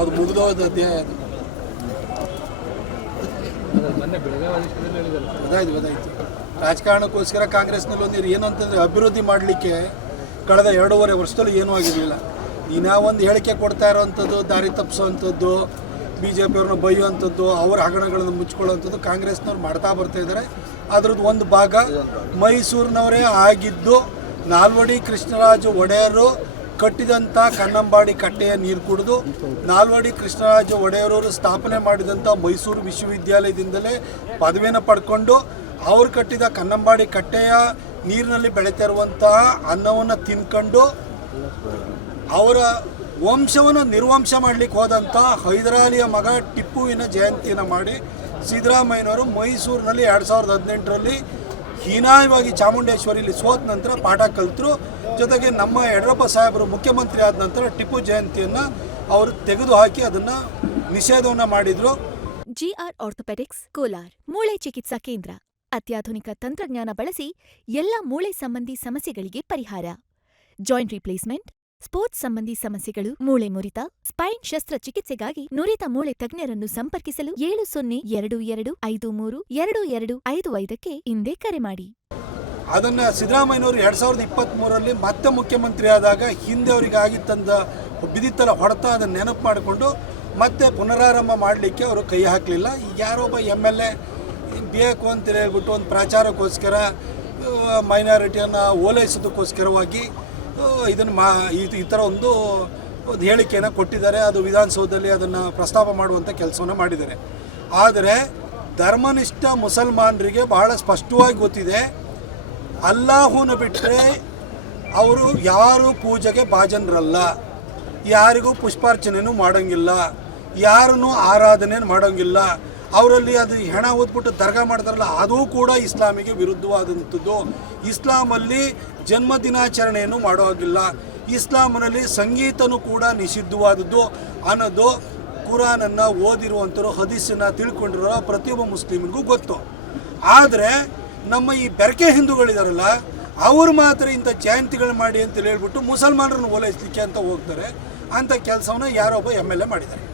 ಅದು ಮುಗಿದೋದ ಅಧ್ಯಾಯ. ಅದು ಗೊತ್ತಾಯ್ತು. ರಾಜಕಾರಣಕ್ಕೋಸ್ಕರ ಕಾಂಗ್ರೆಸ್ನಲ್ಲಿ ಒಂದು ಏನಂತಂದರೆ ಅಭಿವೃದ್ಧಿ ಮಾಡಲಿಕ್ಕೆ ಕಳೆದ 2.5 ವರ್ಷದಲ್ಲಿ ಏನೂ ಆಗಿರಲಿಲ್ಲ. ದಿನ ಒಂದು ಹೇಳಿಕೆ ಕೊಡ್ತಾ ಇರೋವಂಥದ್ದು, ದಾರಿ ತಪ್ಪಿಸೋವಂಥದ್ದು, ಬಿ ಜೆ ಪಿಯವ್ರನ್ನ ಬೈಯುವಂಥದ್ದು, ಅವರ ಹಗರಣಗಳನ್ನು ಮುಚ್ಕೊಳ್ಳೋವಂಥದ್ದು ಕಾಂಗ್ರೆಸ್ನವ್ರು ಮಾಡ್ತಾ ಬರ್ತಾಯಿದ್ದಾರೆ. ಅದರದ್ದು ಒಂದು ಭಾಗ ಮೈಸೂರಿನವರೇ ಆಗಿದ್ದು ನಾಲ್ವಡಿ ಕೃಷ್ಣರಾಜ ಒಡೆಯರು ಕಟ್ಟಿದಂಥ ಕನ್ನಂಬಾಡಿ ಕಟ್ಟೆಯ ನೀರು ಕುಡಿದು ನಾಲ್ವಡಿ ಕೃಷ್ಣರಾಜ ಒಡೆಯರವರು ಸ್ಥಾಪನೆ ಮಾಡಿದಂಥ ಮೈಸೂರು ವಿಶ್ವವಿದ್ಯಾಲಯದಿಂದಲೇ ಪದವಿಯನ್ನು ಪಡ್ಕೊಂಡು ಅವರು ಕಟ್ಟಿದ ಕನ್ನಂಬಾಡಿ ಕಟ್ಟೆಯ ನೀರಿನಲ್ಲಿ ಬೆಳೀತಾ ಇರುವಂತಹ ಅನ್ನವನ್ನು ತಿನ್ಕೊಂಡು ಅವರ ವಂಶವನ್ನು ನಿರ್ವಂಶ ಮಾಡಲಿಕ್ಕೆ ಹೋದಂಥ ಹೈದರಾಲಿಯ ಮಗ ಟಿಪ್ಪುವಿನ ಜಯಂತಿಯನ್ನು ಮಾಡಿ ಸಿದ್ದರಾಮಯ್ಯನವರು ಮೈಸೂರಿನಲ್ಲಿ 2018ರಲ್ಲಿ ಹೀನಾಯವಾಗಿ ಚಾಮುಂಡೇಶ್ವರಿಯಲ್ಲಿ ಸೋತ ನಂತರ ಪಾಠ ಕಲಿತರು. ಜೊತೆಗೆ ನಮ್ಮ ಯಡಿಯೂರಪ್ಪ ಸಾಹೇಬರು ಮುಖ್ಯಮಂತ್ರಿ ಆದ ನಂತರ ಟಿಪ್ಪು ಜಯಂತಿಯನ್ನು ಅವರು ತೆಗೆದುಹಾಕಿ ಅದನ್ನು ನಿಷೇಧವನ್ನು ಮಾಡಿದರು. ಜಿಆರ್ ಆರ್ಥೋಪೆಡಿಕ್ಸ್ ಕೋಲಾರ್ ಮೂಳೆ ಚಿಕಿತ್ಸಾ ಕೇಂದ್ರ ಅತ್ಯಾಧುನಿಕ ತಂತ್ರಜ್ಞಾನ ಬಳಸಿ ಎಲ್ಲ ಮೂಳೆ ಸಂಬಂಧಿ ಸಮಸ್ಯೆಗಳಿಗೆ ಪರಿಹಾರ. ಜಾಯಿಂಟ್ ರಿಪ್ಲೇಸ್ಮೆಂಟ್, ಸ್ಪೋರ್ಟ್ಸ್ ಸಂಬಂಧಿ ಸಮಸ್ಯೆಗಳು, ಮೂಳೆ ಮುರಿತ, ಸ್ಪೈನ್ ಶಸ್ತ್ರಚಿಕಿತ್ಸೆಗಾಗಿ ನುರಿತ ಮೂಳೆ ತಜ್ಞರನ್ನು ಸಂಪರ್ಕಿಸಲು 7022522255ಕ್ಕೆ ಇಂದೇ ಕರೆ ಮಾಡಿ. ಅದನ್ನು ಸಿದ್ದರಾಮಯ್ಯನವರು 2023ರಲ್ಲಿ ಮತ್ತೆ ಮುಖ್ಯಮಂತ್ರಿ ಆದಾಗ ಹಿಂದೆ ಅವರಿಗೆ ಆಗಿತ್ತಂದ ಬಿದ್ದಿತ್ತಲ್ಲ ಹೊಡೆತ ಅದನ್ನು ನೆನಪು ಮಾಡಿಕೊಂಡು ಮತ್ತೆ ಪುನರಾರಂಭ ಮಾಡಲಿಕ್ಕೆ ಅವರು ಕೈ ಹಾಕಲಿಲ್ಲ. ಈಗ ಯಾರೊಬ್ಬ MLA ಬೇಕು ಅಂತ ಹೇಳ್ಬಿಟ್ಟು ಒಂದು ಪ್ರಚಾರಕ್ಕೋಸ್ಕರ ಮೈನಾರಿಟಿಯನ್ನು ಓಲೈಸೋದಕ್ಕೋಸ್ಕರವಾಗಿ ಇದನ್ನು ಈ ಥರ ಒಂದು ಹೇಳಿಕೆಯನ್ನು ಕೊಟ್ಟಿದ್ದಾರೆ. ಅದು ವಿಧಾನಸೌಧದಲ್ಲಿ ಅದನ್ನು ಪ್ರಸ್ತಾಪ ಮಾಡುವಂಥ ಕೆಲಸವನ್ನು ಮಾಡಿದ್ದಾರೆ. ಆದರೆ ಧರ್ಮನಿಷ್ಠ ಮುಸಲ್ಮಾನರಿಗೆ ಬಹಳ ಸ್ಪಷ್ಟವಾಗಿ ಗೊತ್ತಿದೆ, ಅಲ್ಲಾಹುನ ಬಿಟ್ಟರೆ ಅವರು ಯಾರು ಪೂಜೆಗೆ ಭಾಜನರಲ್ಲ, ಯಾರಿಗೂ ಪುಷ್ಪಾರ್ಚನೆಯೂ ಮಾಡೋಂಗಿಲ್ಲ, ಯಾರನ್ನೂ ಆರಾಧನೆ ಮಾಡೋಂಗಿಲ್ಲ. ಅವರಲ್ಲಿ ಅದು ಹೆಣ ಓದ್ಬಿಟ್ಟು ದರ್ಗಾ ಮಾಡ್ತಾರಲ್ಲ, ಅದು ಕೂಡ ಇಸ್ಲಾಮಿಗೆ ವಿರುದ್ಧವಾದಂಥದ್ದು. ಇಸ್ಲಾಮಲ್ಲಿ ಜನ್ಮ ದಿನಾಚರಣೆಯನ್ನು ಮಾಡೋದಿಲ್ಲ, ಇಸ್ಲಾಮಿನಲ್ಲಿ ಸಂಗೀತನೂ ಕೂಡ ನಿಷಿದ್ಧವಾದದ್ದು ಅನ್ನೋದು ಕುರಾನನ್ನು ಓದಿರುವಂಥವ್ರು, ಹದೀಸನ್ನು ತಿಳ್ಕೊಂಡಿರೋ ಪ್ರತಿಯೊಬ್ಬ ಮುಸ್ಲಿಮಿಗೂ ಗೊತ್ತು. ಆದರೆ ನಮ್ಮ ಈ ಬೆರಕೆ ಹಿಂದೂಗಳಿದಾರಲ್ಲ, ಅವರು ಮಾತ್ರ ಇಂಥ ಜಯಂತಿಗಳು ಮಾಡಿ ಅಂತ ಹೇಳ್ಬಿಟ್ಟು ಮುಸಲ್ಮಾನರನ್ನು ಓಲೈಸಲಿಕ್ಕೆ ಅಂತ ಹೋಗ್ತಾರೆ. ಅಂಥ ಕೆಲಸವನ್ನು ಯಾರೊಬ್ಬ MLA ಮಾಡಿದ್ದಾರೆ.